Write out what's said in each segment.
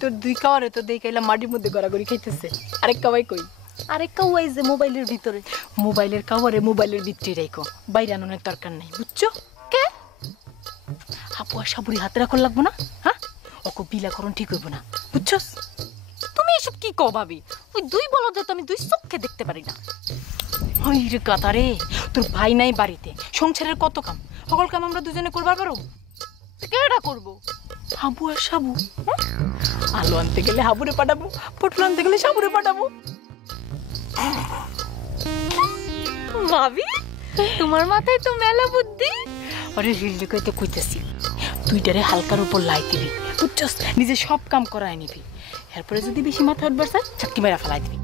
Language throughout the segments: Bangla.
তোর দুই কাওয়ারে তো দেখাইলাম মাটির মধ্যে গড়াগড়ি খাইতেছে। আরেক কাওয়াই কই? আরেক কাওয়াই যে মোবাইলের ভিতরে। মোবাইলের কাওয়ারে মোবাইলের ভিতরে রাখো, বাইরে আনানোর দরকার নাই, বুঝছো? কে আপু আর সাবুরি হাতে রাখর লাগবো না? হ্যাঁ, ওকে বিলাকরণ ঠিক হইব না, বুঝছস? তুমি এসব কি কও ভাবি? ওই দুই বলদ তো আমি দুই চোখে দেখতে পারি না। ওই রে গাতা রে, তোর ভাই নাই বাড়িতে, সংসারের কত কাম, সকল কাম আমরা দুজনে করবার পারো? কেডা করবো? হাবু আর সাবু। আলু আনতে গেলে হাবুরে পাঠাবো, পটল আনতে গেলে সাবুরে পাঠাবো। ভাবি তোমার মাথায় তো মেলা বুদ্ধি। আরে রিল কইতে কইতেছি, তুইটারে হালকার উপর লাই দিবি, বুঝছস? নিজে সব কাম করায় নিবি, এরপরে যদি বেশি মাথা উঠবার চাই চাকরি মেরা ফেলাই দিবি।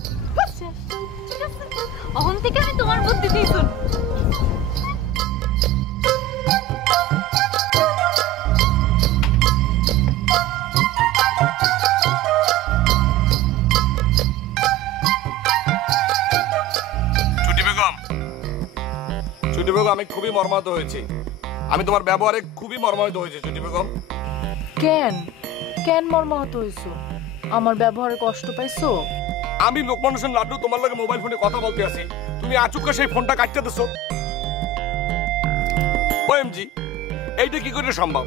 অহন থেকে আমি তোমার বুদ্ধি দিই। শুন, ছুটি বেগম, আমি খুবই মর্মাহত হয়েছি। আমি তোমার ব্যবহারে খুবই মর্মাহত হয়েছি ছুটি বেগম। কেন কেন মর্মাহত হইছো? আমার ব্যবহারে কষ্ট পাইছো? আমি লোকমান হোসেন লাড্ডু তোমার লগে মোবাইল ফোনে কথা বলতে আছি, তুমি আচুকা সেই ফোনটা কাটতে দিছো। ওএমজি, এইটা কি করে সম্ভব?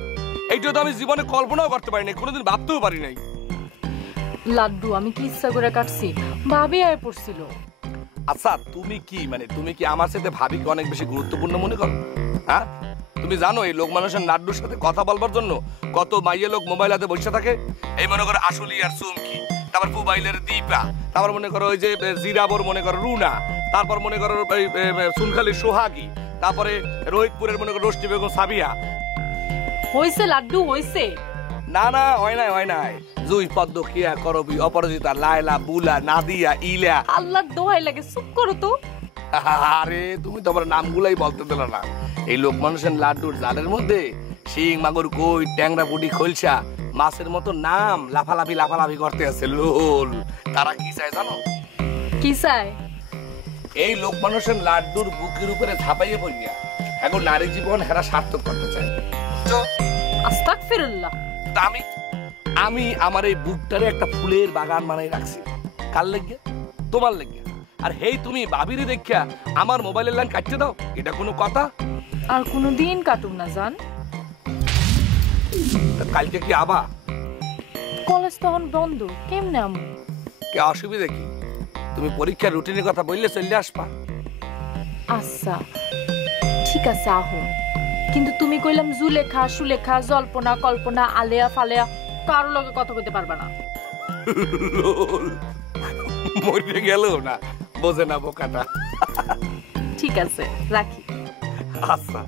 এইটা তো আমি জীবনে কল্পনাও করতে পারি নাই, কোনোদিন ভাবতেও পারি নাই। লাড্ডু আমি কি ইচ্ছা করে কাটছি? ভাবি আয় পড়ছিল। আচ্ছা, তুমি কি আমার সাথে ভাবিকে অনেক বেশি গুরুত্বপূর্ণ মনে করো? হ্যাঁ, তুমি জানো এই লোক মানুষের লাড্ডুর সাথে কথা বলবার জন্য কত মাইয়ে লোক মোবাইল হাতে বসে থাকে? এই মনে করো আসলি আর চুমকি, তারপর মোবাইলের দীপা, তারপর মনে করো ওই যে জিরাবর মনে করো রুনা, তারপর মনে করো সুনখালির সোহাগী, তারপরে রোহিতপুরের মনে করো রোষ্টি বেগম সাবিয়া। হইছে লাড্ডু হইছে। না না, হয় নাই। জুই, পদ্ম, কিয়া, করবি, অপরাজিতা, লায়লা, বুলা, নাদিয়া, ইলা। আল্লাহর দোহাই লাগে, চুপ করো তো। আরে তুমি তোমার নামগুলাই বলতে দিল না। এই লোক মানুষের লাড্ডুর জালের মধ্যে শিং, মাগুর, কই, ট্যাংরা, পুটি, খলসা, মাছের মতো নাম লাফালাফি করতে আছে। লোল, তারা কি চায় জানো? কি চায়? এই লোক মানুষের লাড্ডুর বুকের উপরে ঝাঁপাইয়ে পড়িয়া এখন নারী জীবন হেরা সার্থক করতে চায়। আস্তাগফিরুল্লাহ। আমি আমার এই বুকটারে একটা ফুলের বাগান বানাই রাখছি। কার লাগিয়া? তোমার লাগিয়া। আর হেই তুমি ভাবিরে দেখিয়া আমার মোবাইলের লাইন কাটতে দাও, এটা কোনো কথা? আর কোনোদিন কাটুম না জান। কালকে কি আবা? কলেজ তখন বন্ধ, কেমনে আমু? কে অসুবিধা কি? তুমি পরীক্ষার রুটিনের কথা বললে চলে আসবা। আচ্ছা ঠিক আছে আহো, কিন্তু তুমি কইলাম জুলেখা, সুলেখা, জল্পনা, কল্পনা, আলেয়া ফালেয়া কারো লগে কথা কইতে পারবা না। মরে গেল না, বোঝে না বোকাটা। ঠিক আছে রাখি। আচ্ছা।